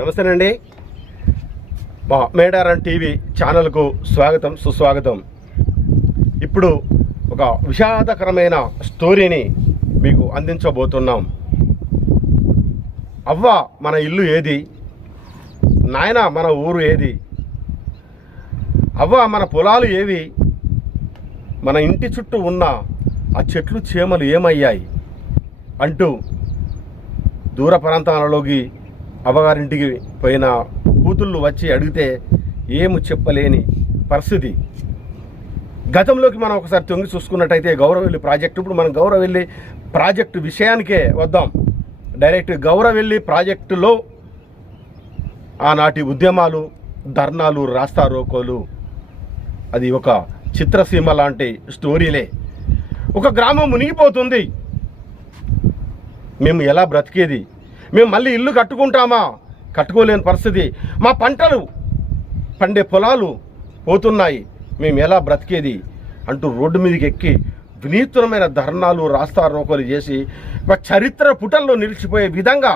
నమస్తేనండి. మా మేడారం టీవీ ఛానల్కు స్వాగతం, సుస్వాగతం. ఇప్పుడు ఒక విషాదకరమైన స్టోరీని మీకు అందించబోతున్నాం. అవ్వ మన ఇల్లు ఏది, నాయన మన ఊరు ఏది, అవ్వ మన పొలాలు ఏవి, మన ఇంటి చుట్టూ ఉన్న ఆ చెట్లు చేమలు ఏమయ్యాయి అంటూ దూర ప్రాంతాలలోకి అవ్వగారింటికి పోయిన కూతుళ్ళు వచ్చి అడిగితే ఏమి చెప్పలేని పరిస్థితి. గతంలోకి మనం ఒకసారి తొంగి చూసుకున్నట్టయితే గౌరవెల్లి ప్రాజెక్టు, ఇప్పుడు మనం గౌరవెల్లి ప్రాజెక్టు విషయానికే వద్దాం. డైరెక్ట్ గౌరవెల్లి ప్రాజెక్టులో ఆనాటి ఉద్యమాలు, ధర్నాలు, రాస్తారోకోలు, అది ఒక చిత్రసీమ లాంటి స్టోరీలే. ఒక గ్రామం మునిగిపోతుంది, మేము ఎలా బ్రతికేది, మేము మళ్ళీ ఇల్లు కట్టుకుంటామా, కట్టుకోలేని పరిస్థితి, మా పంటలు పండే పొలాలు పోతున్నాయి, మేము ఎలా బ్రతికేది అంటూ రోడ్డు మీదకి ఎక్కి వినూత్నమైన ధర్నాలు, రాస్తారోకోలు చేసి ఒక చరిత్ర పుటల్లో నిలిచిపోయే విధంగా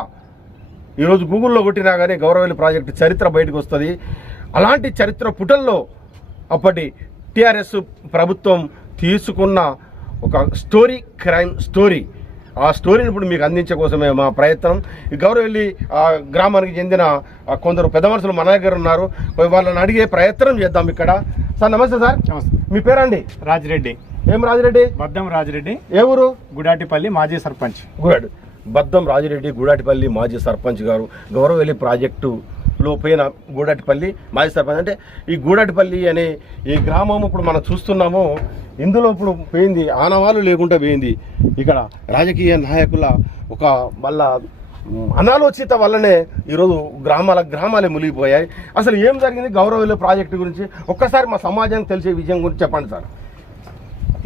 ఈరోజు గూగుల్లో కొట్టినా కానీ గౌరవెల్లి ప్రాజెక్టు చరిత్ర బయటకు వస్తుంది. అలాంటి చరిత్ర పుటల్లో అప్పటి టీఆర్ఎస్ ప్రభుత్వం తీసుకున్న ఒక స్టోరీ, క్రైమ్ స్టోరీ. ఆ స్టోరీని ఇప్పుడు మీకు అందించే కోసమే మా ప్రయత్నం. ఈ గౌరవెల్లి గ్రామానికి చెందిన కొందరు పెద్ద మనుషులు మన దగ్గర ఉన్నారు, వాళ్ళని అడిగే ప్రయత్నం చేద్దాం ఇక్కడ. సార్ నమస్తే. సార్ నమస్తే. మీ పేరండి? రాజిరెడ్డి. ఏం రాజిరెడ్డి? బద్దం రాజిరెడ్డి. ఏ ఊరు? గుడాటిపల్లి మాజీ సర్పంచ్. బద్దం రాజిరెడ్డి, గూడాటిపల్లి మాజీ సర్పంచ్ గారు. గౌరవెల్లి ప్రాజెక్టులో పోయిన గూడాటిపల్లి మాజీ సర్పంచ్. అంటే ఈ గూడాటిపల్లి అనే ఈ గ్రామం ఇప్పుడు మనం చూస్తున్నాము, ఇందులో ఇప్పుడు పోయింది ఆనవాళ్ళు లేకుండా పోయింది. ఇక్కడ రాజకీయ నాయకుల ఒక వల్ల అనాలోచిత వల్లనే ఈరోజు గ్రామాలే మునిగిపోయాయి. అసలు ఏం జరిగింది గౌరవెల్లి ప్రాజెక్టు గురించి ఒక్కసారి మా సమాజానికి తెలిసే విషయం గురించి చెప్పండి సార్.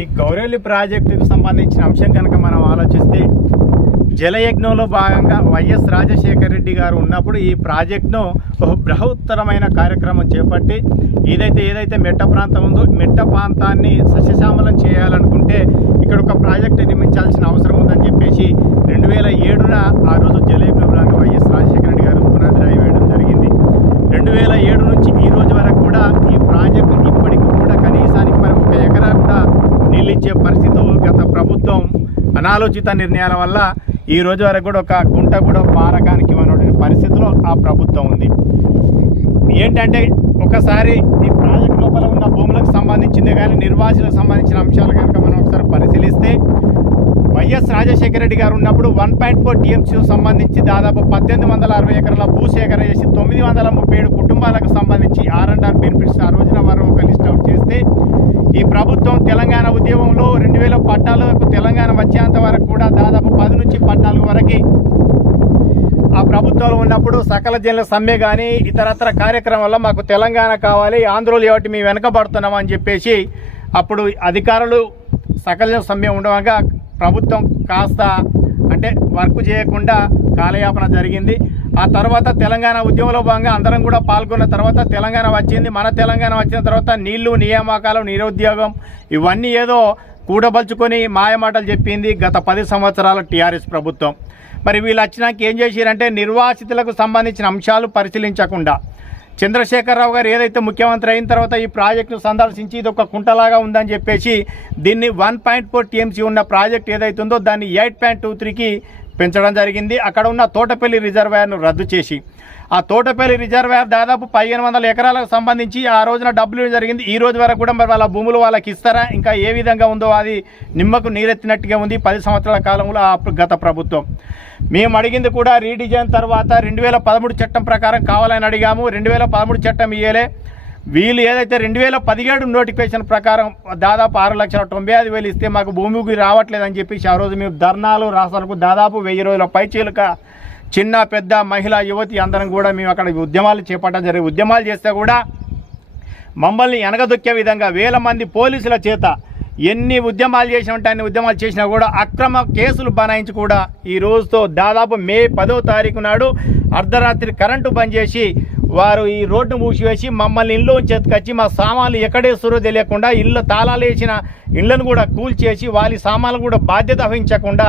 ఈ గౌరవెల్లి ప్రాజెక్టుకు సంబంధించిన అంశం కనుక మనం ఆలోచిస్తే, జలయజ్ఞంలో భాగంగా వైఎస్ రాజశేఖర రెడ్డి గారు ఉన్నప్పుడు ఈ ప్రాజెక్టును ఒక బృహత్తరమైన కార్యక్రమం చేపట్టి ఏదైతే మెట్ట ప్రాంతం ఉందో మెట్ట ప్రాంతాన్ని సస్యశ్యామలం చేయాలనుకుంటే ఇక్కడ ఒక ప్రాజెక్టు నిర్మించాల్సిన అవసరం ఉందని చెప్పేసి 2007 ఆ రోజు జలయజ్ఞ భాగంగా వైఎస్ రాజశేఖర రెడ్డి గారు పునాది రాయి వేయడం జరిగింది. 2007 నుంచి ఈ రోజు వరకు కూడా ఈ ప్రాజెక్టు ఇప్పటికి కూడా కనీసానికి మరి 1 ఎకరా కూడా నీళ్ళిచ్చే పరిస్థితి గత ప్రభుత్వం అనాలోచిత నిర్ణయాల వల్ల ఈ రోజు వరకు కూడా ఒక గుంట కూడా పారకానికి ఇవ్వనటువంటి పరిస్థితిలో ఆ ప్రభుత్వం ఉంది. ఏంటంటే ఒకసారి ఈ ప్రాజెక్ట్ లోపల ఉన్న భూములకు సంబంధించిందే కానీ నిర్వాసితులకు సంబంధించిన అంశాలు కనుక మనం ఒకసారి పరిశీలిస్తే, వైఎస్ రాజశేఖర రెడ్డి గారు ఉన్నప్పుడు 1.4 TMC సంబంధించి దాదాపు 1860 ఎకరాల భూసేకరణ చేసి 937 కుటుంబాలకు సంబంధించి R&R బెనిఫిట్స్ ఆ రోజున వారు ఒక లిస్ట్ అవుట్ చేస్తే, ఈ ప్రభుత్వం తెలంగాణ ఉద్యమంలో 2014 తెలంగాణ వచ్చేంత వరకు కూడా దాదాపు 10 నుంచి 14 వరకు ఆ ప్రభుత్వంలో ఉన్నప్పుడు సకల జనుల సమ్మె కానీ ఇతరత్ర కార్యక్రమం వల్ల మాకు తెలంగాణ కావాలి, ఆంధ్రోలు ఏమిటి మేము వెనకబడుతున్నాం అని చెప్పేసి అప్పుడు అధికారులు సకల జనుల సమ్మె ఉండగా ప్రభుత్వం కాస్త అంటే వర్క్ చేయకుండా కాలయాపన జరిగింది. ఆ తర్వాత తెలంగాణ ఉద్యమంలో భాగంగా అందరం కూడా పాల్గొన్న తర్వాత తెలంగాణ వచ్చింది. మన తెలంగాణ వచ్చిన తర్వాత నీళ్లు, నియామకాలు, నిరుద్యోగం ఇవన్నీ ఏదో కూడబలుచుకొని మాయమాటలు చెప్పింది గత 10 సంవత్సరాల టీఆర్ఎస్ ప్రభుత్వం. మరి వీళ్ళు వచ్చినాక ఏం చేశారంటే నిర్వాసితులకు సంబంధించిన అంశాలు పరిశీలించకుండా చంద్రశేఖరరావు గారు ఏదైతే ముఖ్యమంత్రి అయిన తర్వాత ఈ ప్రాజెక్టును సందర్శించి ఇది ఒక కుంటలాగా ఉందని చెప్పేసి దీన్ని 1.4 TMC ఉన్న ప్రాజెక్ట్ ఏదైతుందో దాన్ని 8.23కి పెంచడం జరిగింది. అక్కడ ఉన్న తోటపల్లి రిజర్వాయర్ను రద్దు చేసి ఆ తోటపల్లి రిజర్వాయర్ దాదాపు 1500 ఎకరాలకు సంబంధించి ఆ రోజున డబ్బులు జరిగింది. ఈ రోజు వరకు కూడా మరి వాళ్ళ భూములు వాళ్ళకి ఇస్తారా, ఇంకా ఏ విధంగా ఉందో అది నిమ్మకు నీరెత్తినట్టుగా ఉంది 10 సంవత్సరాల కాలంలో గత ప్రభుత్వం. మేము అడిగింది కూడా రీడిజైన్ తర్వాత 2013 చట్టం ప్రకారం కావాలని అడిగాము. 2013 చట్టం ఇయ్యలే. వీళ్ళు ఏదైతే 2017 నోటిఫికేషన్ ప్రకారం దాదాపు 6,95,000 ఇస్తే మాకు భూమికి రావట్లేదని చెప్పేసి ఆ రోజు మేము ధర్నాలు రాష్ట్రాలకు దాదాపు 1000 రోజుల పైచీలుక చిన్న పెద్ద మహిళా యువతి అందరం కూడా మేము అక్కడ ఉద్యమాలు చేపట్టడం జరిగింది. ఉద్యమాలు చేస్తే కూడా మమ్మల్ని వెనకదొక్కే విధంగా వేల మంది పోలీసుల చేత ఎన్ని ఉద్యమాలు చేసినా ఉంటే అన్ని ఉద్యమాలు చేసినా కూడా అక్రమ కేసులు బనాయించి కూడా ఈ రోజుతో దాదాపు మే 10వ తారీఖు నాడు అర్ధరాత్రి కరెంటు బంద్ చేసి వారు ఈ రోడ్డు మూసివేసి మమ్మల్ని ఇల్లు చేతికొచ్చి మా సామాన్లు ఎక్కడేస్తారో తెలియకుండా ఇళ్ళ తాళాలు వేసిన ఇళ్లను కూడా కూల్చేసి వాళ్ళ సామాన్లు కూడా బాధ్యత వహించకుండా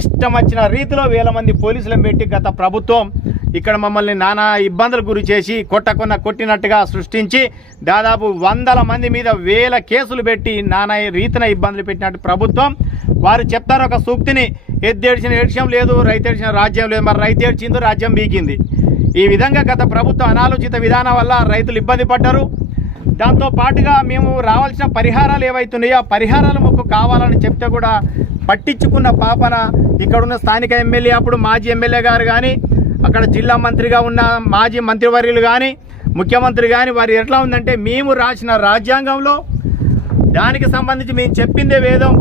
ఇష్టం వచ్చిన రీతిలో వేల మంది పోలీసులను పెట్టి గత ప్రభుత్వం ఇక్కడ మమ్మల్ని నానా ఇబ్బందులు గురి చేసి కొట్టినట్టుగా సృష్టించి దాదాపు 100 మంది మీద 1000 కేసులు పెట్టి నానా రీతిన ఇబ్బందులు పెట్టినట్టు ప్రభుత్వం. వారు చెప్తారు ఒక సూక్తిని, ఎద్దేడ్చిన ఏడ్చం లేదు, రైతు ఏడ్చిన రాజ్యం లేదు. మరి రైతు ఏడ్చిందో రాజ్యం బీకింది. ఈ విధంగా గత ప్రభుత్వం అనాలోచిత విధానం వల్ల రైతులు ఇబ్బంది పడ్డారు. దాంతో పాటుగా మేము రావాల్సిన పరిహారాలు ఏవైతున్నాయో ఆ పరిహారాలు మాకు కావాలని చెప్తే కూడా పట్టించుకున్న పాపన ఇక్కడున్న స్థానిక ఎమ్మెల్యే, అప్పుడు మాజీ ఎమ్మెల్యే గారు కానీ, అక్కడ జిల్లా మంత్రిగా ఉన్న మాజీ మంత్రివర్యులు కానీ, ముఖ్యమంత్రి కానీ, వారు ఎట్లా ఉందంటే మేము రాసిన రాజ్యాంగంలో దానికి సంబంధించి మేము చెప్పిందే వేదం,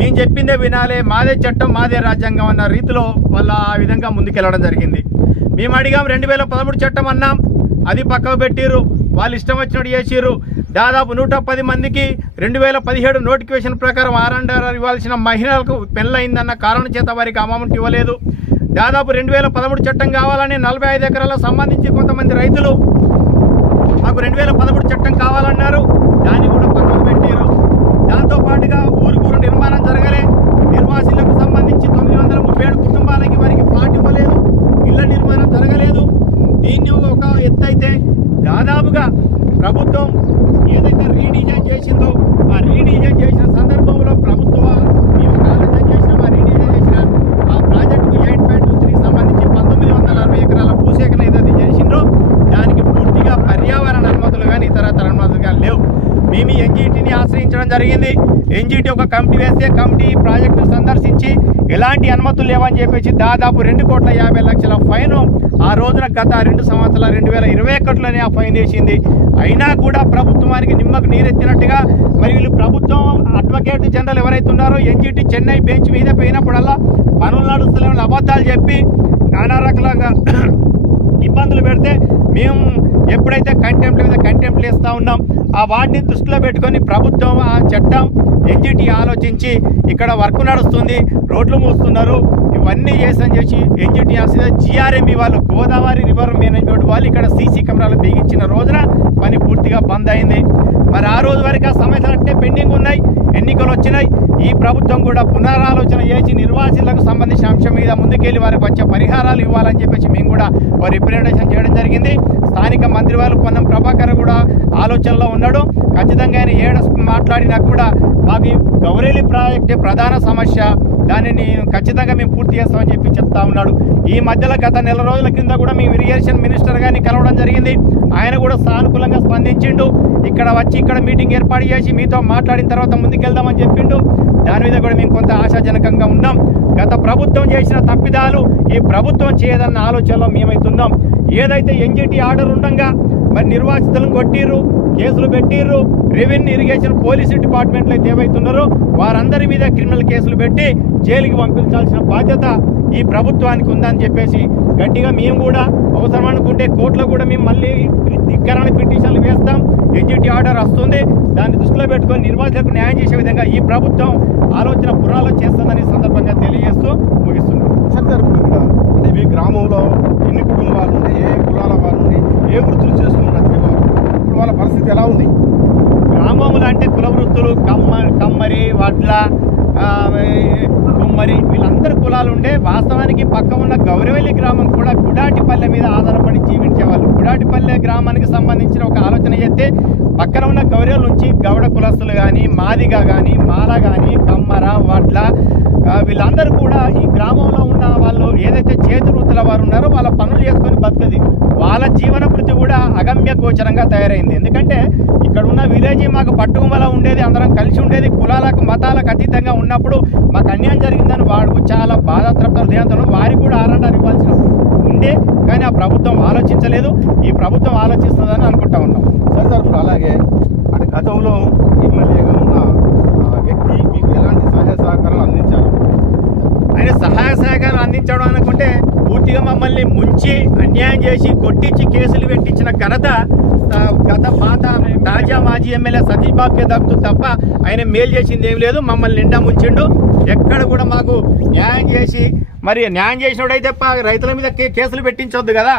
మేము చెప్పిందే వినాలే, మాదే చట్టం, మాదే రాజ్యాంగం అన్న రీతిలో వాళ్ళ ఆ విధంగా ముందుకెళ్ళడం జరిగింది. మేము అడిగాం 2013 చట్టం అన్నాం, అది పక్కకు పెట్టిర్రు, వాళ్ళు ఇష్టం వచ్చినట్టు చేసిర్రు. దాదాపు 110 మందికి 2017 నోటిఫికేషన్ ప్రకారం R&R ఇవ్వాల్సిన మహిళలకు పెళ్ళయిందన్న కారణం చేత వారికి అమౌంట్ ఇవ్వలేదు. దాదాపు 2013 చట్టం కావాలని 45 ఎకరాలకు సంబంధించి కొంతమంది రైతులు మాకు 2013 చట్టం కావాలన్నారు, దాన్ని కూడా పక్కకు పెట్టారు. దాంతోపాటుగా ఊరు నిర్మాణం జరగలే, నిర్వాసితులకు సంబంధించి 937 కుటుంబాలకి వారికి ప్లాట్ ఇవ్వలేదు, ఇళ్ల నిర్మాణం జరగలేదు. దీన్ని ఒక ఎత్తు అయితే దాదాపుగా ప్రభుత్వం ఏదైతే రీడిజైన్ చేసిందో ఆ రీడిజైన్ చేసిన సందర్భంలో ప్రభుత్వం మేము ఆలోచన చేసిన ఆ రీడిజైన్ చేసిన ఆ ప్రాజెక్టుకు 8.23కి సంబంధించి 1960 ఎకరాల భూసేకరణ ఏదైతే చేసిందో దానికి పూర్తిగా పర్యావరణ అనుమతులు కానీ ఇతర అనుమతులు కానీ లేవు. మేము ఎన్జీటీని ఆశ్రయించడం జరిగింది. ఎన్జీటీ ఒక కమిటీ వేస్తే కమిటీ ప్రాజెక్టును సందర్శించి ఎలాంటి అనుమతులు లేవని చెప్పేసి దాదాపు 2,50,00,000 ఫైన్ ఆ రోజున గత 2 సంవత్సరాల 2021లోనే ఆ ఫైన్ వేసింది. అయినా కూడా ప్రభుత్వానికి నిమ్మకు నీరెత్తినట్టుగా మరి వీళ్ళు ప్రభుత్వం అడ్వకేట్ జనరల్ ఎవరైతే ఉన్నారో ఎన్జీటీ చెన్నై బెంచ్ మీద పోయినప్పుడల్లా పనులు నడుస్తున్న అబద్ధాలు చెప్పి నానా రకాలుగా ఇబ్బందులు పెడితే మేము ఎప్పుడైతే కంటెంప్ట్లు వేస్తూ ఉన్నాం ఆ వాటిని దృష్టిలో పెట్టుకొని ప్రభుత్వం ఆ చట్టం ఎన్జీటీ ఆలోచించి ఇక్కడ వర్క్ నడుస్తుంది, రోడ్లు మూస్తున్నారు, ఇవన్నీ చేసని చేసి ఎన్జీటీ GRMB వాళ్ళు గోదావరి రివర్ మేనేజ్మెంట్ వాళ్ళు ఇక్కడ సీసీ కెమెరాలు బిగించిన రోజున పని పూర్తిగా బంద్ అయింది. మరి ఆ రోజు వరకు ఆ సమస్యలు అంటే పెండింగ్ ఉన్నాయి, ఎన్నికలు వచ్చినాయి. ఈ ప్రభుత్వం కూడా పునరాలోచన చేసి నిర్వాసితులకు సంబంధించిన అంశం మీద ముందుకెళ్ళి వారికి వచ్చే పరిహారాలు ఇవ్వాలని చెప్పేసి మేము కూడా రిప్రజెంటేషన్ చేయడం జరిగింది. స్థానిక మంత్రి వాళ్ళు పొన్నం ప్రభాకర్ కూడా ఆలోచనలో ఉన్నాడు. ఖచ్చితంగా ఆయన మాట్లాడినా కూడా మాకు గౌరేలి ప్రాజెక్టే ప్రధాన సమస్య, దానిని ఖచ్చితంగా మేము పూర్తి చేస్తామని చెప్పి చెప్తా ఉన్నాడు. ఈ మధ్యలో గత నెల రోజుల కింద కూడా మేము ఇరిగేషన్ మినిస్టర్ గారిని కలవడం జరిగింది. ఆయన కూడా సానుకూలంగా స్పందించిండు. ఇక్కడ వచ్చి ఇక్కడ మీటింగ్ ఏర్పాటు చేసి మీతో మాట్లాడిన తర్వాత ముందుకెళ్దామని చెప్పిండు. దాని మీద కూడా మేము కొంత ఆశాజనకంగా ఉన్నాం. గత ప్రభుత్వం చేసిన తప్పిదాలు ఈ ప్రభుత్వం చేయదన్న ఆలోచనలో మేమైతున్నాం. ఏదైతే ఎన్జీటీ ఆర్డర్ ఉండగా మరి నిర్వాసితులను కొట్టిర్రు, కేసులు పెట్టిర్రు, రెవెన్యూ ఇరిగేషన్ పోలీసు డిపార్ట్మెంట్లు అయితే ఏవైతున్నారో వారందరి మీద క్రిమినల్ కేసులు పెట్టి జైలుకి పంపించాల్సిన బాధ్యత ఈ ప్రభుత్వానికి ఉందని చెప్పేసి గట్టిగా మేము కూడా అవసరం అనుకుంటే కోర్టులో కూడా మేము మళ్ళీ ధిక్కరణ పిటిషన్లు వేస్తాం. ఎన్జీటీ ఆర్డర్ వస్తుంది, దాన్ని దృష్టిలో పెట్టుకొని నిర్వాసితులకు న్యాయం చేసే విధంగా ఈ ప్రభుత్వం ఆలోచన పురాలో చేస్తుందని సందర్భంగా తెలియజేస్తూ ముగిస్తున్నాం. సార్ ఇప్పుడు ఇక్కడ అంటే మీ గ్రామంలో ఎన్ని కుటుంబాలు ఉన్నాయి, ఏ కులాల వారు ఉన్నాయి, ఏ వృత్తులు చేస్తున్నారు వారు, ఇప్పుడు వాళ్ళ పరిస్థితి ఎలా ఉంది? గ్రామంలో అంటే కుల వృత్తులు కమ్మరి, వడ్ల, కుమ్మరి వీళ్ళందరూ కులాలు ఉండే. వాస్తవానికి పక్క ఉన్న గౌరవెల్లి గ్రామం కూడా గుడాటిపల్లె మీద ఆధారపడి జీవించేవాళ్ళు. గుడాటిపల్లె గ్రామానికి సంబంధించిన ఒక ఆలోచన చేస్తే పక్కన ఉన్న గౌరవ నుంచి గౌడ కులస్తులు కానీ, మాదిగ కానీ, మాల కానీ, కమ్మర, వడ్ల వీళ్ళందరూ కూడా ఈ గ్రామంలో ఉన్న వాళ్ళు ఏదైతే చేతి వృత్తుల వారు ఉన్నారో వాళ్ళ పనులు చేసుకొని బతుకుది. వాళ్ళ జీవన వృత్తి కూడా అగమ్య గోచరంగా తయారైంది. ఎందుకంటే ఇక్కడ ఉన్న విలేజ్ మాకు పట్టుకుమలా ఉండేది, అందరం కలిసి ఉండేది, కులాలకు మతాలకు అతీతంగా ఉన్నప్పుడు మాకు అన్యాయం జరిగిందని వాడు చాలా బాధాతృప్తులు దేంతో వారికి కూడా R&R ఇవ్వాల్సిన ఉండే, కానీ ఆ ప్రభుత్వం ఆలోచించలేదు. ఈ ప్రభుత్వం ఆలోచిస్తుందని అనుకుంటా ఉన్నాం. సార్ ఇప్పుడు అలాగే అంటే గతంలో ఎమ్మెల్యేగా ఉన్న వ్యక్తి మీకు ఎలాంటి సహాయ సహకారాలు అందించారు? ఆయన సహాయ సహకారాలు అందించడం అనుకుంటే పూర్తిగా మమ్మల్ని ముంచి అన్యాయం చేసి కొట్టించి కేసులు పెట్టించిన ఘనత గత తాజా మాజీ ఎమ్మెల్యే సతీష్ బాబుకే దక్కుతుంది తప్ప ఆయన మేలు చేసింది ఏం లేదు. మమ్మల్ని నిండా ముంచిండు. ఎక్కడ కూడా మాకు న్యాయం చేసి మరి న్యాయం చేసినోడైతే రైతుల మీద కేసులు పెట్టించొద్దు కదా,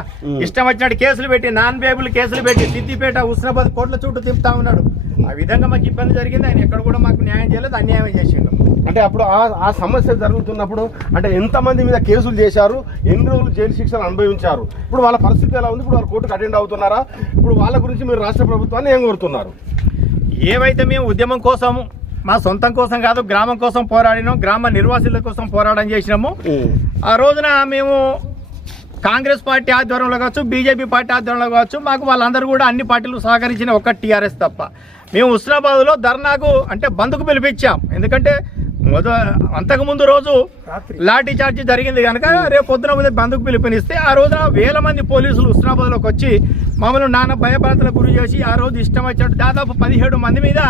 ఇష్టం వచ్చినట్టు కేసులు పెట్టి నాన్ బేబుల్ కేసులు పెట్టి సిద్దిపేట, హుస్నాబాద్ కోట్ల చుట్టూ తిప్పుతా ఉన్నాడు. ఆ విధంగా మాకు ఇబ్బంది జరిగింది. ఆయన ఎక్కడ కూడా మాకు న్యాయం చేయలేదు, అన్యాయం చేసిండు. అంటే అప్పుడు ఆ సమస్య జరుగుతున్నప్పుడు అంటే ఎంతమంది మీద కేసులు చేశారు, ఎన్ని రోజులు జైలు శిక్షలు అనుభవించారు, ఇప్పుడు వాళ్ళ పరిస్థితి ఎలా ఉంది, ఇప్పుడు వాళ్ళు కోర్టుకు అటెండ్ అవుతున్నారా, ఇప్పుడు వాళ్ళ గురించి మీరు రాష్ట్ర ప్రభుత్వాన్ని ఏం కోరుతున్నారు? ఏవైతే మేము ఉద్యమం కోసం మా సొంతం కోసం కాదు గ్రామం కోసం పోరాడినాం, గ్రామ నిర్వాసితుల కోసం పోరాటం చేసినాము. ఆ రోజున మేము కాంగ్రెస్ పార్టీ ఆధ్వర్యంలో కావచ్చు, బీజేపీ పార్టీ ఆధ్వర్యంలో కావచ్చు, మాకు వాళ్ళందరూ కూడా అన్ని పార్టీలు సహకరించిన ఒక్క టీఆర్ఎస్ తప్ప. మేము హుస్నాబాద్లో ధర్నాకు అంటే బంద్కు పిలిపించాం. ఎందుకంటే అంతకుముందు రోజు లాఠీ చార్జీ జరిగింది కనుక రేపు పొద్దున బంద్కు పిలుపునిస్తే ఆ రోజున వేల మంది పోలీసులు హుస్నాబాద్లోకి వచ్చి మమ్మల్ని నానా భయభ్రాంతులకు గురి చేసి ఆ రోజు ఇష్టం వచ్చినట్టు దాదాపు 17 మంది మీద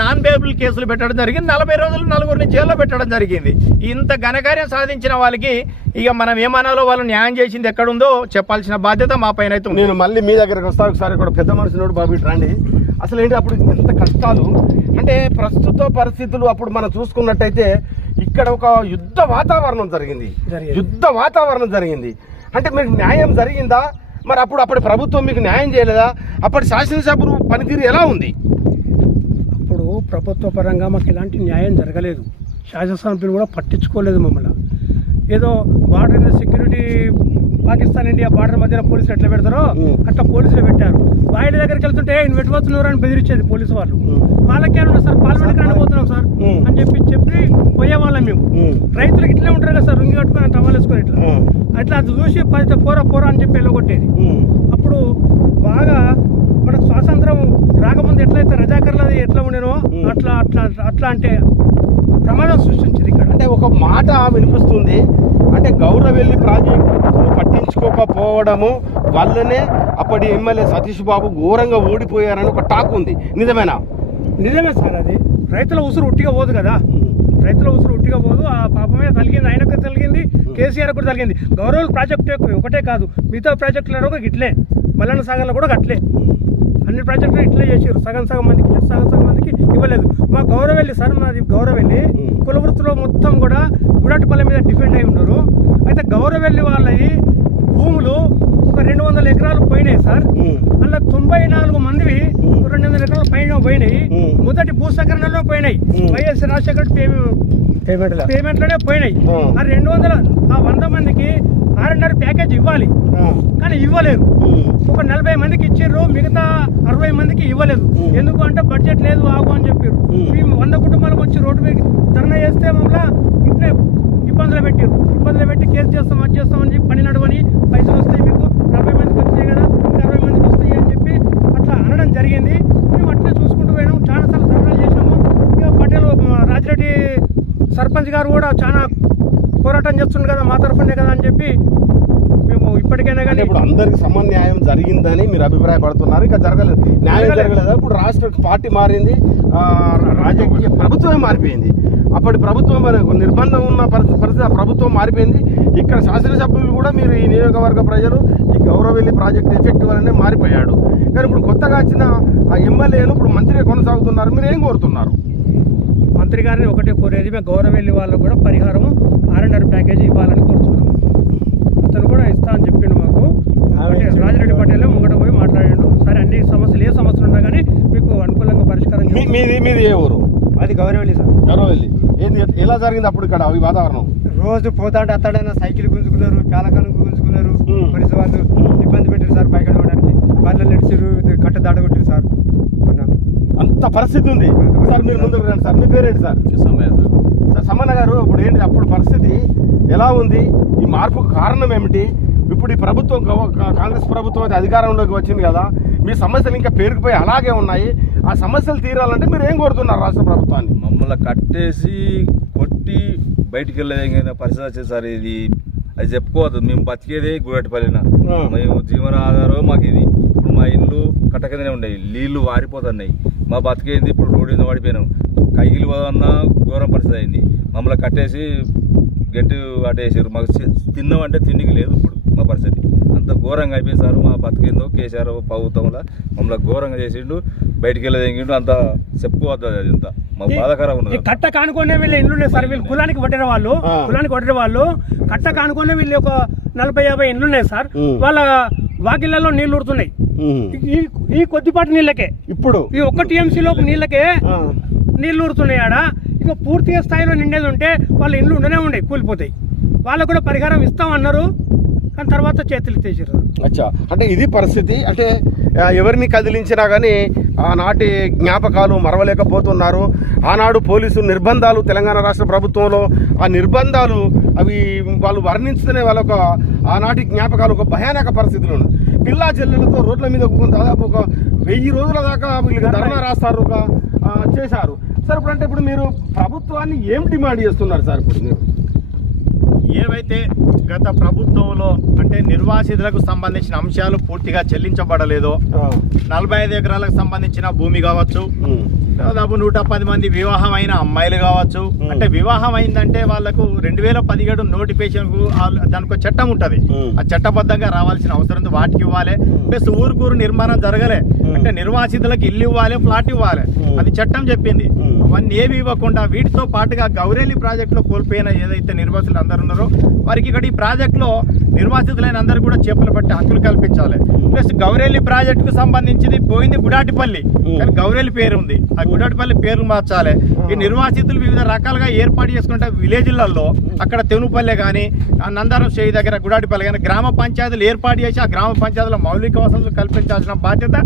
నాన్ బేబుల్ కేసులు పెట్టడం జరిగింది. 40 రోజులు 4గురిని జైల్లో పెట్టడం జరిగింది. ఇంత ఘనకార్యం సాధించిన వాళ్ళకి ఇక మనం ఏమనాలో వాళ్ళు న్యాయం చేసింది ఎక్కడుందో చెప్పాల్సిన బాధ్యత మా పైన అయితే ఉంది. నేను మళ్ళీ మీ దగ్గరకు వస్తా ఒకసారి కూడా పెద్ద మనుషులు బాబు ఇటు రండి. అసలు ఏంటి అప్పుడు ఎంత కష్టాలు అంటే ప్రస్తుత పరిస్థితులు అప్పుడు మనం చూసుకున్నట్టయితే ఇక్కడ ఒక యుద్ధ వాతావరణం జరిగింది. అంటే మీకు న్యాయం జరిగిందా? మరి అప్పటి ప్రభుత్వం మీకు న్యాయం చేయలేదా? అప్పటి శాసనసభ్యులు పనితీరు ఎలా ఉంది? అప్పుడు ప్రభుత్వ పరంగా మాకు ఎలాంటి న్యాయం జరగలేదు. శాసనసభ్యులు కూడా పట్టించుకోలేదు మమ్మల్ని. ఏదో border security Pakistan India border మధ్యన పోలీసులు ఎట్లా పెడతారో అట్లా పోలీసులు పెట్టారు. వాళ్ళ దగ్గరికి వెళ్తుంటే నువ్వు ఎటుపోతున్నారు అని బెదిరించేది పోలీసు వాళ్ళు. వాళ్ళకేమన్నా సార్ పార్లమెంట్కి రాకపోతున్నాం సార్ అని చెప్పి పోయేవాళ్ళం మేము. రైతులకు ఇట్లే ఉంటారు కదా సార్, రుంగి కట్టుకొని టమాలు వేసుకొని అట్లా అది చూసి పోరా అని చెప్పి వెళ్ళగొట్టేది. అప్పుడు బాగా మనకు స్వాతంత్రం రాకముందు ఎట్లయితే రజాకర్లది ఎట్లా ఉండేనో అట్లా అట్లా అట్లా అంటే ప్రమాదం సృష్టించింది ఇక్కడ. అంటే ఒక మాట వినిపిస్తుంది, అంటే గౌరవెల్లి ప్రాజెక్టు పట్టించుకోకపోవడము వల్లనే అప్పటి ఎమ్మెల్యే సతీష్ బాబు ఘోరంగా ఓడిపోయారని ఒక టాక్ ఉంది. నిజమేనా? నిజమే సార్. అది రైతుల ఉసురు ఉట్టిగా పోదు కదా, రైతుల ఉసురు ఉట్టిగా పోదు. ఆ పాపమే తలిగింది, ఆయనకు తలిగింది, కేసీఆర్ కూడా తలిగింది. గౌరవ ప్రాజెక్టు ఒకటే కాదు, మిగతా ప్రాజెక్టులలో కూడా ఇట్లే, మల్లన్న సాగర్లో కూడా అట్లే, అన్ని ప్రాజెక్టులు ఇట్లే చేసారు. సగం మందికి సగం మందికి ఇవ్వలేదు. మా గౌరవెల్లి సార్, మాది గౌరవెల్లి కులవృత్తిలో మొత్తం కూడా గుడాటిపల్లె మీద డిపెండ్ అయి ఉన్నారు. అయితే గౌరవెల్లి వాళ్ళవి భూములు ఒక 200 ఎకరాలు పోయినాయి సార్. అలా 94 మందివి 200 ఎకరాల పైన పోయినాయి. మొదటి భూసేకరణలో పోయినాయి. వైఎస్ రాజశేఖర పేమెంట్లోనే పోయినాయి. ఆ 100 మందికి 6.5 ప్యాకేజ్ ఇవ్వాలి, కానీ ఇవ్వలేరు. ఒక 40 మందికి ఇచ్చారు, మిగతా 60 మందికి ఇవ్వలేదు. ఎందుకు అంటే బడ్జెట్ లేదు ఆగు అని చెప్పారు. మేము 100 కుటుంబాలకు వచ్చి రోడ్డు మీద ధర్నా చేస్తే మమ్మల్ని ఇట్లే ఇబ్బందులు పెట్టి కేసు చేస్తాం అది చేస్తామని చెప్పి పని నడవని, పైసలు వస్తాయి మీకు 40 మందికి వచ్చాయి కదా, 60 మందికి వస్తాయి అని చెప్పి అట్లా అనడం జరిగింది. మేము అట్లే చూసుకుంటూ పోయినాము, చాలాసార్లు ధర్నాలు చేసినాము. ఇక పటేల్ రాజిరెడ్డి సర్పంచ్ గారు కూడా చాలా పోరాటం చేస్తుండే కదా, మా తరఫునే కదా అని చెప్పి మేము ఇప్పటికైనా కానీ ఇప్పుడు అందరికి సమన్యాయం జరిగిందని మీరు అభిప్రాయపడుతున్నారు. ఇంకా జరగలేదు, న్యాయం జరగలేదు. ఇప్పుడు రాష్ట్ర పార్టీ మారింది, రాజకీయ ప్రభుత్వమే మారిపోయింది. అప్పటి ప్రభుత్వం నిర్బంధం ఉన్న పరిస్థితి ఆ ప్రభుత్వం మారిపోయింది. ఇక్కడ శాసనసభ్యులు కూడా మీరు ఈ నియోజకవర్గ ప్రజలు ఈ గౌరవెల్లి ప్రాజెక్ట్ ఎఫెక్ట్ వల్లనే మారిపోయాడు. కానీ ఇప్పుడు కొత్తగా వచ్చిన ఆ ఎమ్మెల్యేను ఇప్పుడు మంత్రిగా కొనసాగుతున్నారు. మీరు ఏం కోరుతున్నారు? మంత్రి గారిని ఒకటే కోరేది, మేము గౌరవెల్లి వాళ్ళకు కూడా పరిహారము 6.5 ప్యాకేజీ ఇవ్వాలని కోరుతున్నాము. అతను కూడా ఇస్తా అని చెప్పిండు మాకు. రాజిరెడ్డి పటేల్ ముంగట పోయి మాట్లాడిండు. సరే అన్ని సమస్యలు ఏ సమస్యలు ఉన్నా కానీ మీకు అనుకూలంగా పరిష్కారం. మీది ఏ ఊరు? అది గౌరవెల్లి సార్. గౌరవెల్లి ఏంది, ఎలా జరిగింది అప్పుడు ఇక్కడ ఈ వాతావరణం? రోజు పోతాంటే అత్తడైనా సైకిల్ గుంజుకున్నారు, పేలకను గుంజుకున్నారు, పోలీసు వాళ్ళు ఇబ్బంది పెట్టారు సార్. బైక్ అడవడానికి వాళ్ళు నడిచారు, కట్ట దాడగొట్టారు సార్. అంత పరిస్థితి ఉంది సార్. మీరు ముందుకు రండి సార్. మీ పేరేంటి సార్? సార్ సమ్మన్న గారు, ఇప్పుడు ఏంటి అప్పుడు పరిస్థితి ఎలా ఉంది? ఈ మార్పుకు కారణం ఏమిటి? ఇప్పుడు ఈ ప్రభుత్వం కాంగ్రెస్ ప్రభుత్వం అయితే అధికారంలోకి వచ్చింది కదా, మీ సమస్యలు ఇంకా పేరుకుపోయి అలాగే ఉన్నాయి. ఆ సమస్యలు తీరాలంటే మీరు ఏం కోరుతున్నారు రాష్ట్ర ప్రభుత్వాన్ని? మమ్మల్ని కట్టేసి కొట్టి బయటికి వెళ్ళే పరిస్థితి వచ్చేది సార్. ఇది అది చెప్పుకోవద్దు. మేము బతికేదే గుడటిపల్లిన, మేము జీవన ఆధారం మాకు ఇది. ఇప్పుడు మా ఇల్లు కట్టకనే ఉన్నాయి, నీళ్లు వారిపోతున్నాయి. మా బతికేది ఇప్పుడు రోడ్డు మీద పడిపోయినాం. కైగిలి పోదన్నా ఘోరం పరిస్థితి అయింది. మమ్మల్ని కట్టేసి గంటి అటేసారు. మాకు తిన్నామంటే తిండికి లేదు ఇప్పుడు మా పరిస్థితి. అంత ఘోరంగా అయిపోయింది సార్. మా బతికేందో కేసీఆర్ ప్రభుత్వంలో మమ్మల్ని ఘోరంగా చేసిండు. బయటికి వెళ్ళేదిండు. అంత చెప్పుకోవద్దు. అది అంతా మాకు బాధాకరంగా ఉన్నది. కట్ట కానుకునే వీళ్ళు ఇండ్లు సార్. వీళ్ళు కులానికి కొట్టిన వాళ్ళు కట్ట కానుకునే వీళ్ళు ఒక 40-50 ఇండ్లు ఉన్నాయి సార్. వాళ్ళ వాకిళ్లలో నీళ్లు ఉడుతున్నాయి. ఈ కొద్దిపాటి నీళ్ళకే ఇప్పుడు ఈ ఒక్క టీఎంసీలో నీళ్ళకే నీళ్లు ఊరుతున్నాయి. ఆడ ఇక పూర్తిగా స్థాయిలో నిండేది ఉంటే వాళ్ళ ఇండ్లు ఉండనే ఉండే కూలిపోతాయి. వాళ్ళకు కూడా పరిహారం ఇస్తామన్నారు, కానీ తర్వాత చేతులు తీసారు. అచ్చా, అంటే ఇది పరిస్థితి. అంటే ఎవరిని కదిలించినా కానీ ఆనాటి జ్ఞాపకాలు మరవలేకపోతున్నారు. ఆనాడు పోలీసు నిర్బంధాలు తెలంగాణ రాష్ట్ర ప్రభుత్వంలో ఆ నిర్బంధాలు అవి వాళ్ళు వర్ణించితేనే వాళ్ళొక ఆనాటి జ్ఞాపకాలు ఒక భయానక పరిస్థితులు ఉన్నాయి. పిల్లా చెల్లెలతో రోడ్ల మీద దాదాపు ఒక 1000 రోజుల దాకా వీళ్ళు ధర్నా రాస్తారు, చేశారు సార్. ఇప్పుడు మీరు ప్రభుత్వాన్ని ఏం డిమాండ్ చేస్తున్నారు సార్? ఇప్పుడు మీరు ఏవైతే గత ప్రభుత్వంలో అంటే నిర్వాసితులకు సంబంధించిన అంశాలు పూర్తిగా చెల్లించబడలేదో, 45 ఎకరాలకు సంబంధించిన భూమి కావచ్చు, దాదాపు 110 మంది వివాహం అయిన అమ్మాయిలు కావచ్చు, అంటే వివాహం అయిందంటే వాళ్ళకు 2017 నోటిఫికేషన్ దానికి ఒక చట్టం ఉంటుంది, ఆ చట్టబద్ధంగా రావాల్సిన అవసరం ఉంది, వాటికి ఇవ్వాలి. ప్లస్ ఊరుకూరు నిర్మాణం జరగలే అంటే నిర్వాసితులకు ఇల్లు ఇవ్వాలి, ఫ్లాట్ ఇవ్వాలి, అది చట్టం చెప్పింది. అవన్నీ ఏవి ఇవ్వకుండా వీటితో పాటుగా గౌరేలి ప్రాజెక్టులో కోల్పోయిన ఏదైతే నిర్వాసితులు అందరు ఉన్నారో వారికి ఇక్కడ ఈ ప్రాజెక్టులో నిర్వాసితులైన అందరూ కూడా చేపలు పట్టి హక్కులు కల్పించాలి. ప్లస్ గౌరేలి ప్రాజెక్టుకు సంబంధించింది పోయింది గుడాటిపల్లి, కానీ గౌరేలి పేరు ఉంది, ఆ గుడాటిపల్లి పేరు మార్చాలి. ఈ నిర్వాసితులు వివిధ రకాలుగా ఏర్పాటు చేసుకుంటే విలేజ్లలో అక్కడ తెనుపల్లె కానీ నందారం చేయి దగ్గర గుడాటిపల్లి కానీ గ్రామ పంచాయతీలు ఏర్పాటు చేసి ఆ గ్రామ పంచాయతీల మౌలిక వసతులు కల్పించాల్సిన బాధ్యత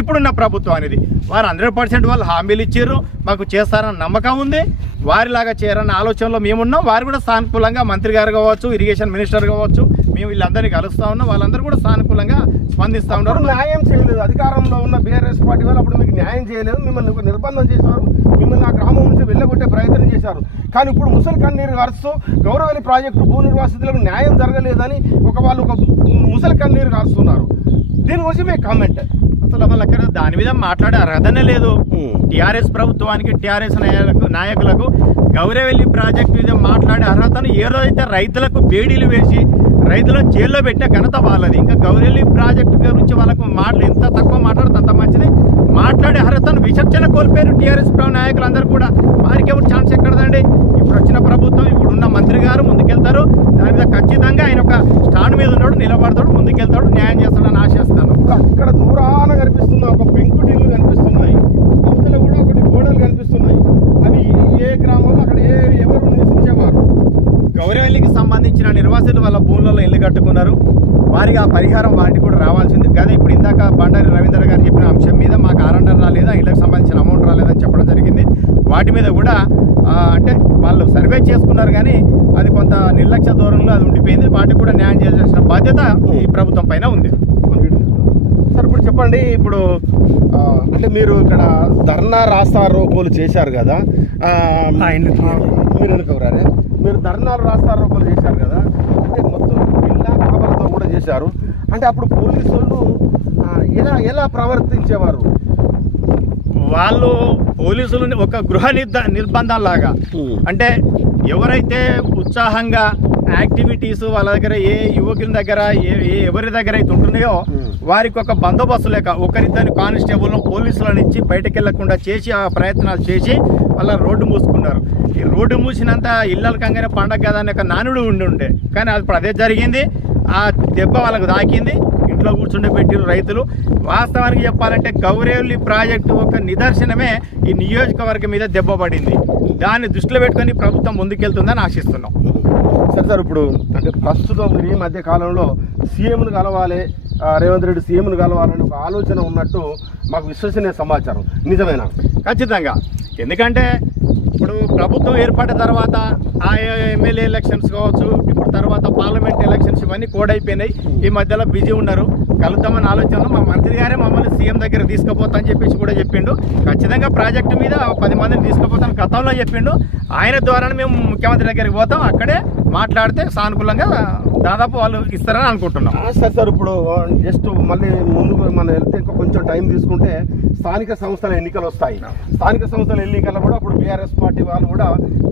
ఇప్పుడున్న ప్రభుత్వం అనేది. వారు 100% వాళ్ళు హామీలు ఇచ్చారు, మాకు చేస్తారన్న నమ్మకం ఉంది, వారిలాగా చేయాలన్న ఆలోచనలో మేమున్నాం. వారు కూడా సానుకూలంగా మంత్రి గారు కావచ్చు, ఇరిగేషన్ మినిస్టర్ కావచ్చు, మేము వీళ్ళందరినీ కలుస్తూ ఉన్నాం, వాళ్ళందరూ కూడా సానుకూలంగా స్పందిస్తూ ఉన్నారు. న్యాయం చేయలేదు అధికారంలో ఉన్న బీఆర్ఎస్ పార్టీ వాళ్ళు, అప్పుడు మీకు న్యాయం చేయలేదు, మిమ్మల్ని ఒక నిర్బంధం చేశారు, మిమ్మల్ని ఆ గ్రామం నుంచి వెళ్ళగొట్టే ప్రయత్నం చేశారు. కానీ ఇప్పుడు ముసలి కన్నీరు కారుస్తూ గౌరవల్లి ప్రాజెక్టు భూ నిర్వాసితులకు న్యాయం జరగలేదని వాళ్ళు ఒక ముసలి కన్నీరు కారుస్తున్నారు. దీనికోసమే కామెంట్ అసలు వాళ్ళ అక్కడ దాని మీద మాట్లాడే అర్హతనే లేదు. టీఆర్ఎస్ ప్రభుత్వానికి, టీఆర్ఎస్ నాయకులకు గౌరవల్లి ప్రాజెక్టు మీద మాట్లాడే అర్హతను ఏ రోజైతే రైతులకు బేడీలు వేసి రైతులను జైల్లో పెట్టే ఘనత వాళ్ళది. ఇంకా గౌరవల్లి ప్రాజెక్టు గురించి వాళ్ళకు మాటలు ఎంత తక్కువ మాట్లాడితే అంత మంచిది. మాట్లాడే అర్హతను విచక్షణ కోల్పోయారు టీఆర్ఎస్ నాయకులందరూ కూడా. వారికి ఎవరు ఛాన్స్ ఎక్కడదండి? ఇప్పుడు వచ్చిన ప్రభుత్వం, ఇప్పుడున్న మంత్రి గారు ముందుకెళ్తారు, దాని మీద ఖచ్చితంగా ఆయన ఒక స్టాండ్ మీద ఉన్నాడు, నిలబడతాడు, ముందుకెళ్తాడు, న్యాయం చేస్తాడని ఆశిస్తాను. అక్కడ దూరాన కనిపిస్తున్న ఒక పెంకుటిల్లు కనిపిస్తున్నాయి, అవతల కూడా ఒకటి గోడలు కనిపిస్తున్నాయి. అవి ఏ గ్రామంలో అక్కడ ఎవరు నివసించేవారు? గౌరవల్లికి సంబంధించిన నిర్వాసితులు వాళ్ళ భూములలో ఇల్లు కట్టుకున్నారు, వారికి ఆ పరిహారం వారికి కూడా రావాల్సింది కదా. ఇప్పుడు ఇందాక బండారి రవీంద్ర గారు చెప్పిన అంశం మీద మాకు ఆర్ఎండ్ఆర్ రాలేదా, ఇళ్ళకి సంబంధించిన అమౌంట్ రాలేదని చెప్పడం జరిగింది. వాటి మీద కూడా అంటే వాళ్ళు సర్వే చేసుకున్నారు, కానీ అది కొంత నిర్లక్ష్య ధోరణిలో అది ఉండిపోయింది. వాటికి కూడా న్యాయం చేయాల్సిన బాధ్యత ఈ ప్రభుత్వం పైన ఉంది. సార్ ఇప్పుడు చెప్పండి, ఇప్పుడు అంటే మీరు ఇక్కడ ధర్నా రాస్తారోకోలు చేశారు కదా, మీరు అనుకోరారే, మీరు ధర్నాలు రాస్తారోకోలు చేశారు కదా, అంటే మొత్తం పిల్ల కాపలతో కూడా చేశారు. అంటే అప్పుడు పోలీసు వాళ్ళు ఎలా ప్రవర్తించేవారు? వాళ్ళు పోలీసులు ఒక గృహ నిర్బంధంలాగా, అంటే ఎవరైతే ఉత్సాహంగా యాక్టివిటీస్ వాళ్ళ దగ్గర ఏ యువకుల దగ్గర ఎవరి దగ్గర అయితే ఉంటున్నాయో వారికి ఒక బందోబస్తు లేక ఒకరిద్దరిని కానిస్టేబుల్ను పోలీసులను ఇచ్చి బయటకు వెళ్లకుండా చేసి ఆ ప్రయత్నాలు చేసి వాళ్ళ రోడ్డు మూసుకున్నారు. ఈ రోడ్డు మూసినంత ఇళ్ళల కంగానే పండగ కదా అనే ఒక నానుడు ఉండే, కానీ అది ఇప్పుడు అదే జరిగింది. ఆ దెబ్బ వాళ్ళకు దాకింది, ఇంట్లో కూర్చుండే పెట్టిరు రైతులు. వాస్తవానికి చెప్పాలంటే గౌరవల్లి ప్రాజెక్టు ఒక నిదర్శనమే ఈ నియోజకవర్గం మీద దెబ్బ పడింది. దాన్ని దృష్టిలో పెట్టుకొని ప్రభుత్వం ముందుకెళ్తుందని ఆశిస్తున్నాం. సార్ ఇప్పుడు అంటే ప్రస్తుతం మీరు ఈ మధ్య కాలంలో సీఎంను కలవాలి, రేవంత్ రెడ్డి సీఎంను కలవాలని ఒక ఆలోచన ఉన్నట్టు మాకు విశ్వసనీయ సమాచారం, నిజమేనా? ఖచ్చితంగా. ఎందుకంటే ఇప్పుడు ప్రభుత్వం ఏర్పడిన తర్వాత ఆ ఎమ్మెల్యే ఎలక్షన్స్ కావచ్చు, ఇప్పుడు తర్వాత పార్లమెంట్ ఎలక్షన్స్ ఇవన్నీ కోడ్ అయిపోయినాయి. ఈ మధ్యలో బిజీ ఉన్నారు, కలుద్దామని ఆలోచనలో మా మంత్రి గారే మమ్మల్ని సీఎం దగ్గర తీసుకుపోతా అని చెప్పేసి కూడా చెప్పిండు. ఖచ్చితంగా ప్రాజెక్టు మీద 10 మందిని తీసుకుపోతాను గతంలో చెప్పిండు. ఆయన ద్వారానే మేము ముఖ్యమంత్రి దగ్గరికి పోతాం, అక్కడే మాట్లాడితే సానుకూలంగా దాదాపు వాళ్ళు ఇస్తారని అనుకుంటున్నాం. సార్ ఇప్పుడు జస్ట్ మళ్ళీ ముందుకు మనం వెళ్తే ఇంకా కొంచెం టైం తీసుకుంటే స్థానిక సంస్థల ఎన్నికలు వస్తాయి. స్థానిక సంస్థల ఎన్నికల్లో కూడా ఇప్పుడు బీఆర్ఎస్ పార్టీ వాళ్ళు కూడా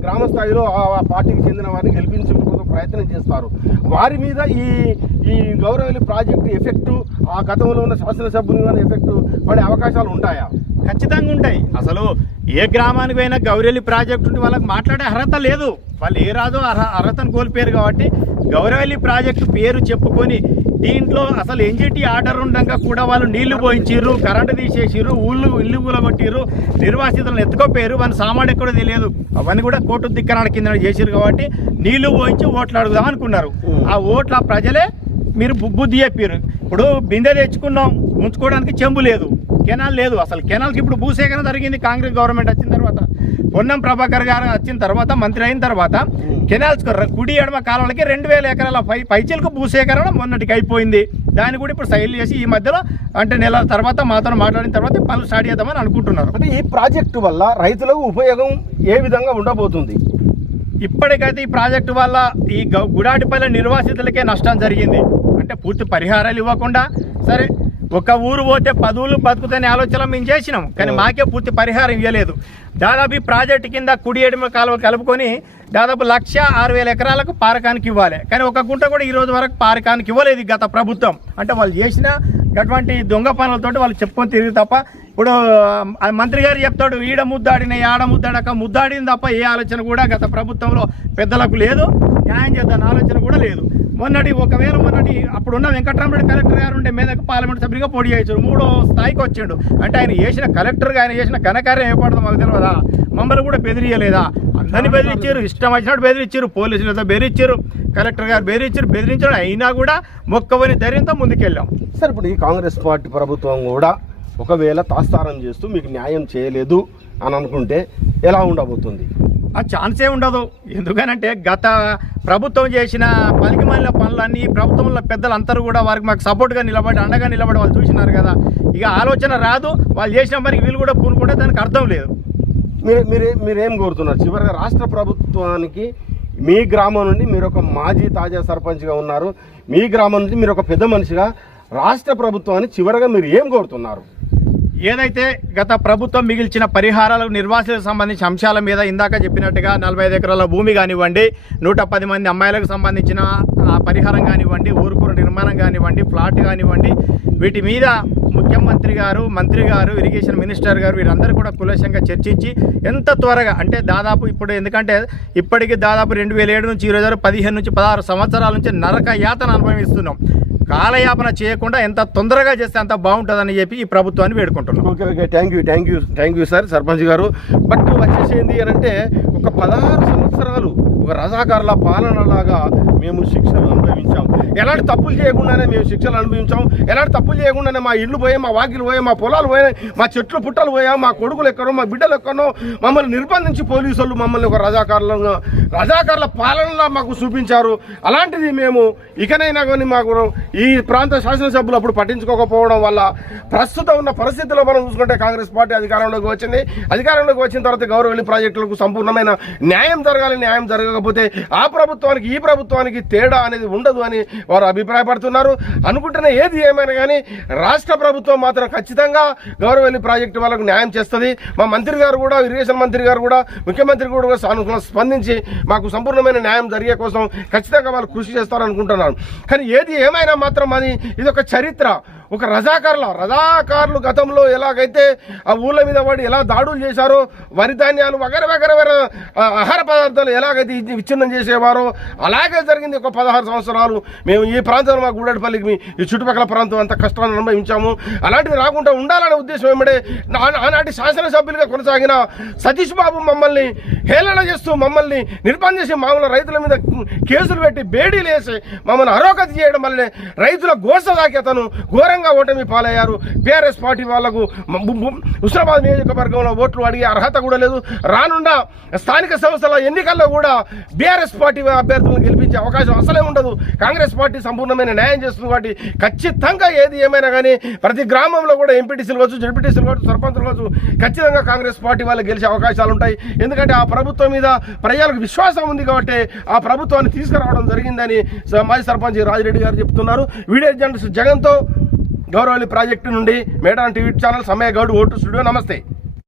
గ్రామ స్థాయిలో ఆ పార్టీకి చెందిన వారిని గెలిపించుకునే ప్రయత్నం చేస్తారు. వారి మీద ఈ గౌరవల్లి ప్రాజెక్టు ఎఫెక్టు ఆ గతంలో ఉన్న శాసనసభ్యులు కానీ ఎఫెక్టు పడే అవకాశాలు ఉంటాయా? ఖచ్చితంగా ఉంటాయి. అసలు ఏ గ్రామానికి పోయినా గౌరెల్లి ప్రాజెక్టు ఉంటే వాళ్ళకి మాట్లాడే అర్హత లేదు. వాళ్ళు ఏ రాదో అర్హతను కోల్పోయారు. కాబట్టి గౌరవల్లి ప్రాజెక్టు పేరు చెప్పుకొని దీంట్లో అసలు ఎన్జిటి ఆర్డర్ ఉండగా కూడా వాళ్ళు నీళ్లు పోయించారు, కరెంటు తీసేసారు, ఇల్లు కూలగొట్టారు, నిర్వాసితులను ఎత్తుకోపోయారు, వాళ్ళ సామాన్ ఎక్కడో తెలియదు. అవన్నీ కూడా కోర్టు ధిక్కరణ కింద చేసారు. కాబట్టి నీళ్లు పోయించి ఓట్లు అడుగుదాం అనుకున్నారు. ఆ ఓట్ల ప్రజలే మీరు బుద్ధి చెప్పారు. ఇప్పుడు బిందె తెచ్చుకున్నాం, ఉంచుకోవడానికి చెంబు లేదు, కెనాల్ లేదు. అసలు కెనాల్కి ఇప్పుడు భూసేకరణ జరిగింది కాంగ్రెస్ గవర్నమెంట్ వచ్చిన తర్వాత. పొన్నం ప్రభాకర్ గారు వచ్చిన తర్వాత, మంత్రి అయిన తర్వాత కెనాల్స్ కుడి ఎడమ కాలువలకి 2000 ఎకరాల పైచీలకు భూసేకరణ మొన్నటికి అయిపోయింది. దాన్ని కూడా ఇప్పుడు సైల్ చేసి ఈ మధ్యలో అంటే నెల తర్వాత మాతో మాట్లాడిన తర్వాత పనులు స్టార్ట్ చేద్దామని అనుకుంటున్నారు. అంటే ఈ ప్రాజెక్టు వల్ల రైతులకు ఉపయోగం ఏ విధంగా ఉండబోతుంది? ఇప్పటికైతే ఈ ప్రాజెక్టు వల్ల ఈ గుడాటిపల్లి నిర్వాసితులకే నష్టం జరిగింది. అంటే పూర్తి పరిహారాలు ఇవ్వకుండా, సరే ఒక ఊరు పోతే 10 ఊళ్ళు బతుకుతానే ఆలోచన మేము చేసినాం, కానీ మాకే పూర్తి పరిహారం ఇవ్వలేదు. దాదాపు ఈ ప్రాజెక్టు కింద కుడి ఎడమ కాలువ కలుపుకొని దాదాపు 1,06,000 ఎకరాలకు పారకానికి ఇవ్వాలి. కానీ ఒక గుంట కూడా ఈ రోజు వరకు పారకానికి ఇవ్వలేదు గత ప్రభుత్వం. అంటే వాళ్ళు చేసిన అటువంటి దొంగ పనులతోటి వాళ్ళు చెప్పుకొని తిరిగి తప్ప, ఇప్పుడు మంత్రి గారు చెప్తాడు ఈడ ముద్దాడిన ఆడ ముద్దాడక ముద్దాడింది తప్ప ఏ ఆలోచన కూడా గత ప్రభుత్వంలో పెద్దలకు లేదు. న్యాయం చేద్దాని ఆలోచన కూడా లేదు. మొన్నటి అప్పుడున్న వెంకటరామరెడ్డి కలెక్టర్ గారు ఉండే మీదకి పార్లమెంట్ సభ్యునిగా పోటీ చేయించాడు, 3వ స్థాయికి వచ్చాడు. అంటే ఆయన చేసిన కలెక్టర్గా ఆయన చేసిన ఘనకార్యం ఏర్పడదు మాకు తెలియదా? మమ్మల్ని కూడా బెదిరియలేదా? అందరినీ బెదిరించారు, ఇష్టం వచ్చినట్టు బెదిరించారు, పోలీసులతో బెదిరించారు, కలెక్టర్ గారు బెదిరించాడు. అయినా కూడా మొక్కవని ధైర్యంతో ముందుకెళ్ళాం. సార్, ఇప్పుడు ఈ కాంగ్రెస్ పార్టీ ప్రభుత్వం కూడా ఒకవేళ తాత్సారం చేస్తూ మీకు న్యాయం చేయలేదు అని అనుకుంటే ఎలా ఉండబోతుంది? ఆ ఛాన్సే ఉండదు. ఎందుకనంటే గత ప్రభుత్వం చేసిన పలికిమాలిన పనులన్నీ ప్రభుత్వంలో పెద్దలు అందరూ కూడా వారికి మాకు సపోర్ట్గా నిలబడి అండగా నిలబడి వాళ్ళు చూసినారు కదా. ఇక ఆలోచన రాదు, వాళ్ళు చేసిన పనికి వీళ్ళు కూడా పూనుకుంటే దానికి అర్థం లేదు. మీరేం కోరుతున్నారు చివరిగా? రాష్ట్ర ప్రభుత్వానికి మీ గ్రామం నుండి మీరు ఒక మాజీ తాజా సర్పంచ్గా ఉన్నారు, మీ గ్రామం నుంచి మీరు ఒక పెద్ద మనిషిగా రాష్ట్ర ప్రభుత్వాన్ని చివరిగా మీరు ఏం కోరుతున్నారు? ఏదైతే గత ప్రభుత్వం మిగిల్చిన పరిహారాలకు నిర్వాసితులకు సంబంధించిన అంశాల మీద ఇందాక చెప్పినట్టుగా 45 ఎకరాల భూమి కానివ్వండి, 110 మంది అమ్మాయిలకు సంబంధించిన పరిహారం కానివ్వండి, ఊరుకూరు నిర్మాణం కానివ్వండి, ఫ్లాట్ కానివ్వండి, వీటి మీద ముఖ్యమంత్రి గారు, మంత్రి గారు, ఇరిగేషన్ మినిస్టర్ గారు వీరందరూ కూడా కులశంగా చర్చించి ఎంత త్వరగా అంటే దాదాపు ఇప్పుడు ఎందుకంటే ఇప్పటికీ దాదాపు 2007 నుంచి 2015 నుంచి 16 సంవత్సరాల నుంచి నరక యాతన అనుభవిస్తున్నాం. కాలయాపన చేయకుండా ఎంత తొందరగా చేస్తే అంత బాగుంటుందని చెప్పి ఈ ప్రభుత్వాన్ని వేడుకుంటున్నాం. Okay, thank you sir sarpanch గారు. బట్ వచ్చేసేంది అని అంటే ఒక 16 సంవత్సరాలు ఒక రజాకారుల పాలనలాగా మేము శిక్షలు అనుభవించాం. ఎలాంటి తప్పులు చేయకుండానే మేము శిక్షలు అనుభవించాం. ఎలాంటి తప్పులు చేయకుండానే మా ఇల్లు పోయాయి, మా వాకిలు పోయాయి, మా పొలాలు పోయాయి, మా చెట్లు పుట్టలు పోయా, మా కొడుకులు ఎక్కడో, మా బిడ్డలు ఎక్కడో మమ్మల్ని నిర్బంధించి పోలీసు వాళ్ళు మమ్మల్ని ఒక రజాకారుల పాలనలా మాకు చూపించారు. అలాంటిది మేము ఇకనైనా కానీ మాకు ఈ ప్రాంత శాసనసభ్యులు అప్పుడు పట్టించుకోకపోవడం వల్ల ప్రస్తుతం ఉన్న పరిస్థితుల్లో మనం చూసుకుంటే కాంగ్రెస్ పార్టీ అధికారంలోకి వచ్చింది. అధికారంలోకి వచ్చిన తర్వాత గౌరవల్లి ప్రాజెక్టులకు సంపూర్ణమైన న్యాయం జరగాలి. న్యాయం జరగకపోతే ఆ ప్రభుత్వానికి ఈ ప్రభుత్వానికి తేడా అనేది ఉండదు అని వారు అభిప్రాయపడుతున్నారు. అనుకుంటున్న ఏది ఏమైనా కానీ రాష్ట్ర ప్రభుత్వం మాత్రం ఖచ్చితంగా గౌరవల్లి ప్రాజెక్టు వాళ్ళకు న్యాయం చేస్తుంది. మా మంత్రి గారు కూడా, ఇరిగేషన్ మంత్రి గారు కూడా, ముఖ్యమంత్రి కూడా సానుకూలంగా స్పందించి మాకు సంపూర్ణమైన న్యాయం జరిగే కోసం ఖచ్చితంగా వాళ్ళు కృషి చేస్తారనుకుంటున్నాను. కానీ ఏది ఏమైనా మాత్రం అది ఇదొక చరిత్ర. ఒక రజాకారులు గతంలో ఎలాగైతే ఆ ఊళ్ళ మీద పడి ఎలా దాడులు చేశారో, వరి ధాన్యాలు వగర ఆహార పదార్థాలు ఎలాగైతే విచ్ఛిన్నం చేసేవారో అలాగే జరిగింది. ఒక 16 సంవత్సరాలు మేము ఈ ప్రాంతంలో మా గూడెటపల్లికి ఈ చుట్టుపక్కల ప్రాంతం అంత కష్టాలను అనుభవించాము. అలాంటివి రాకుండా ఉండాలనే ఉద్దేశం ఏమిటే ఆనాటి శాసనసభ్యులుగా కొనసాగిన సతీష్ బాబు మమ్మల్ని హేళన చేస్తూ, మమ్మల్ని నిర్బంధించి, మామూలు రైతుల మీద కేసులు పెట్టి బేడీలు వేసి మమ్మల్ని అరోగతి చేయడం వల్లే రైతుల గోస దాకి అతను ఘోరంగా ఓటమి పాలయ్యారు. బీఆర్ఎస్ పార్టీ వాళ్లకు హుస్నాబాద్ నియోజకవర్గంలో ఓట్లు అడిగే అర్హత కూడా లేదు. రానున్న స్థానిక సంస్థల ఎన్నికల్లో కూడా బీఆర్ఎస్ పార్టీ అభ్యర్థులను గెలిపించే అవకాశం అసలే ఉండదు. కాంగ్రెస్ పార్టీ సంపూర్ణమైన న్యాయం చేస్తుంది కాబట్టి ఖచ్చితంగా ఏది ఏమైనా కానీ ప్రతి గ్రామంలో కూడా ఎంపీటీసీలు కావచ్చు, జడ్పీటీసీలు కావచ్చు, సర్పంచులు కావచ్చు, ఖచ్చితంగా కాంగ్రెస్ పార్టీ వాళ్ళు గెలిచే అవకాశాలు ఉంటాయి. ఎందుకంటే ఆ ప్రభుత్వం మీద ప్రజలకు విశ్వాసం ఉంది కాబట్టి ఆ ప్రభుత్వాన్ని తీసుకురావడం జరిగిందని మాజీ సర్పంచ్ రాజిరెడ్డి గారు చెప్తున్నారు. వీడియో జర్నలిస్ట్ జగన్తో గౌరవల్లి ప్రాజెక్టు నుండి మేడారం టీవీ ఛానల్ సమయ గౌడ్ ఓటు స్టూడియో. నమస్తే.